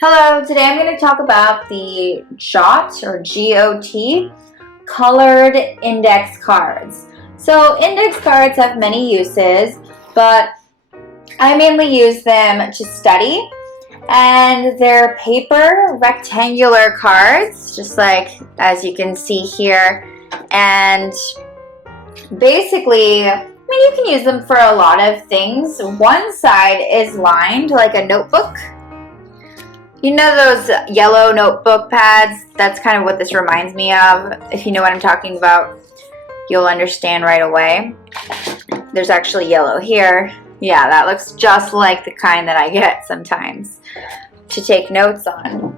Hello, today I'm going to talk about the JOT or GOT colored index cards. So index cards have many uses, but I mainly use them to study, and they're paper rectangular cards, just like as you can see here. And basically, you can use them for a lot of things. One side is lined like a notebook. You know those yellow notebook pads? That's kind of what this reminds me of. If you know what I'm talking about, you'll understand right away. There's actually yellow here. Yeah, that looks just like the kind that I get sometimes to take notes on.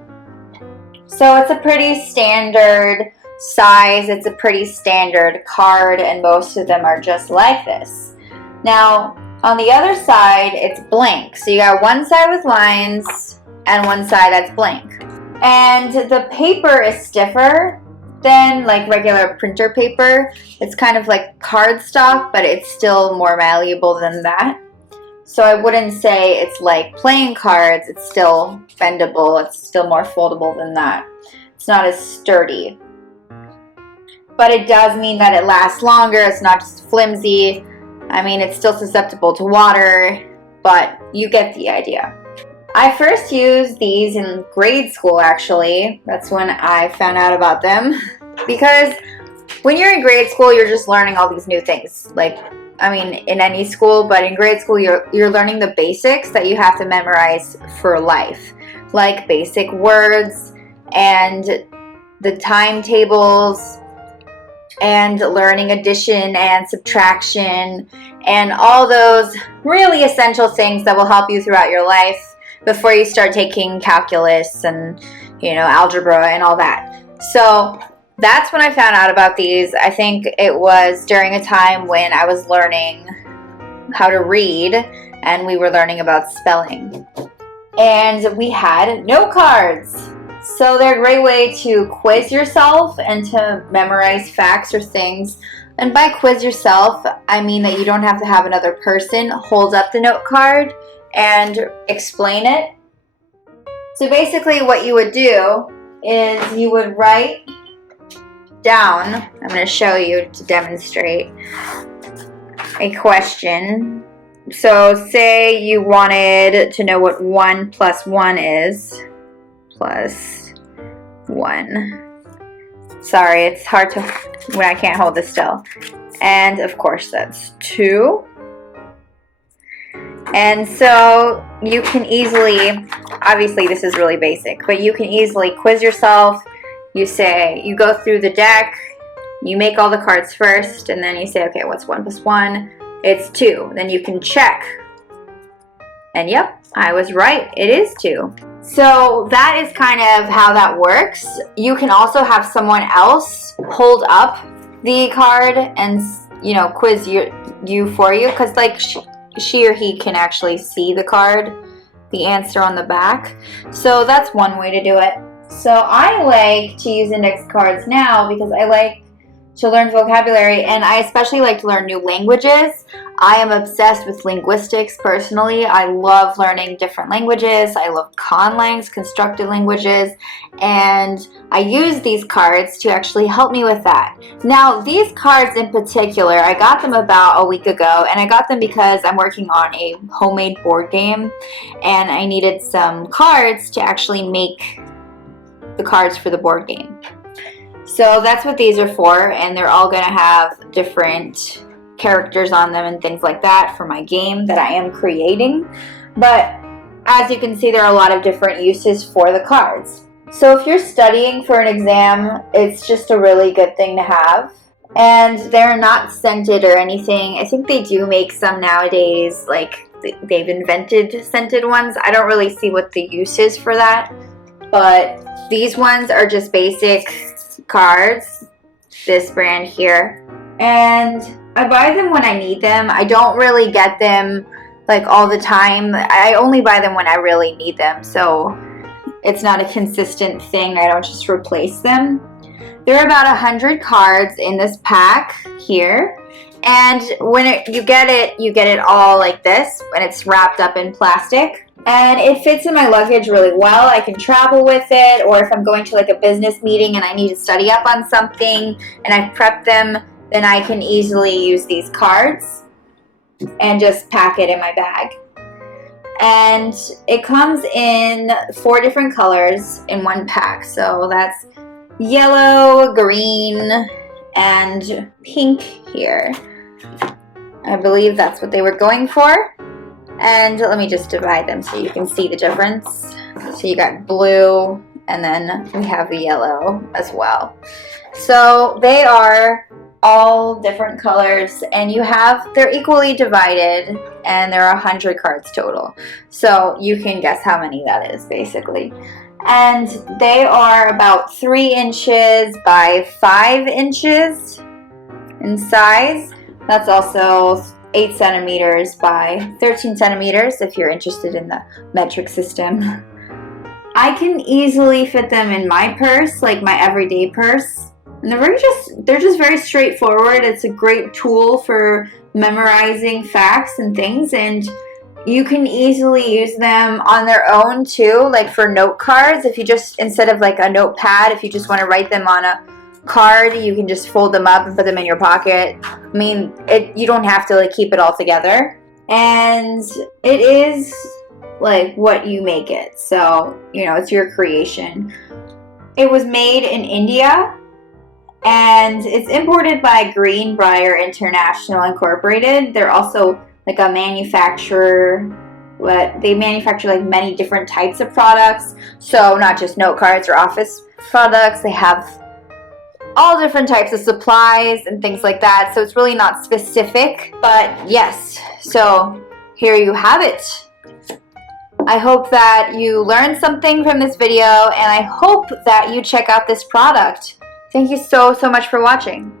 So it's a pretty standard size. It's a pretty standard card, and most of them are just like this. Now, on the other side, it's blank. So you got one side with lines and one side that's blank. And the paper is stiffer than like regular printer paper. It's kind of like cardstock, but it's still more malleable than that. So I wouldn't say it's like playing cards. It's still bendable. It's still more foldable than that. It's not as sturdy. But it does mean that it lasts longer. It's not just flimsy. I mean, it's still susceptible to water, but you get the idea. I first used these in grade school, actually. That's when I found out about them. Because when you're in grade school, you're just learning all these new things. Like, I mean, in any school, but in grade school, you're learning the basics that you have to memorize for life. Like basic words and the timetables and learning addition and subtraction and all those really essential things that will help you throughout your life before you start taking calculus and, algebra and all that. So that's when I found out about these. I think it was during a time when I was learning how to read and we were learning about spelling. And we had note cards. So they're a great way to quiz yourself and to memorize facts or things. And by quiz yourself, I mean that you don't have to have another person hold up the note card and explain it. So basically what you would do is you would write down, I'm going to show you to demonstrate, a question. So say you wanted to know what 1 plus 1 is. Plus 1. Sorry, it's hard to when I can't hold this still. And of course that's 2. And so you can easily, obviously this is really basic, but you can easily quiz yourself. You go through the deck, you make all the cards first, and then you say, okay, what's 1 plus 1? It's 2. Then you can check. And yep, I was right. It is 2. So that is kind of how that works. You can also have someone else hold up the card and, quiz you for you, because like she or he can actually see the card, the answer on the back. So that's one way to do it. So I like to use index cards now because I like to learn vocabulary, and I especially like to learn new languages. I am obsessed with linguistics personally. I love learning different languages. I love conlangs, constructed languages, and I use these cards to actually help me with that. Now, these cards in particular, I got them about a week ago, and I got them because I'm working on a homemade board game, and I needed some cards to actually make the cards for the board game. So that's what these are for, and they're all going to have different characters on them and things like that for my game that I am creating. But as you can see, there are a lot of different uses for the cards. So if you're studying for an exam, it's just a really good thing to have. And they're not scented or anything. I think they do make some nowadays, like they've invented scented ones. I don't really see what the use is for that. But these ones are just basic cards, this brand here, and I buy them when I need them. I don't really get them like all the time. I only buy them when I really need them, so it's not a consistent thing. I don't just replace them. There are about 100 cards in this pack here, And when you get it all like this, and it's wrapped up in plastic. And it fits in my luggage really well. I can travel with it, or if I'm going to like a business meeting and I need to study up on something and I've prepped them, then I can easily use these cards and just pack it in my bag. And it comes in 4 different colors in one pack. So that's yellow, green, and pink here. I believe that's what they were going for. And let me just divide them so you can see the difference. So you got blue, and then we have the yellow as well. So they are all different colors, and they're equally divided, and there are 100 cards total. So you can guess how many that is, basically. And they are about 3 inches by 5 inches in size. That's also 8 centimeters by 13 centimeters if you're interested in the metric system. I can easily fit them in my purse, like my everyday purse. And they're just very straightforward. It's a great tool for memorizing facts and things, and you can easily use them on their own too, like for note cards. If you just, instead of like a notepad, if you just want to write them on a card, you can just fold them up and put them in your pocket. I mean, you don't have to like keep it all together, and it is like what you make it, so you know, it's your creation. It was made in India, and it's imported by Greenbrier International Incorporated. They're also like a manufacturer, but they manufacture like many different types of products, so not just note cards or office products. They have all different types of supplies and things like that, so it's really not specific, but yes, so here you have it. I hope that you learned something from this video, and I hope that you check out this product. Thank you so much for watching.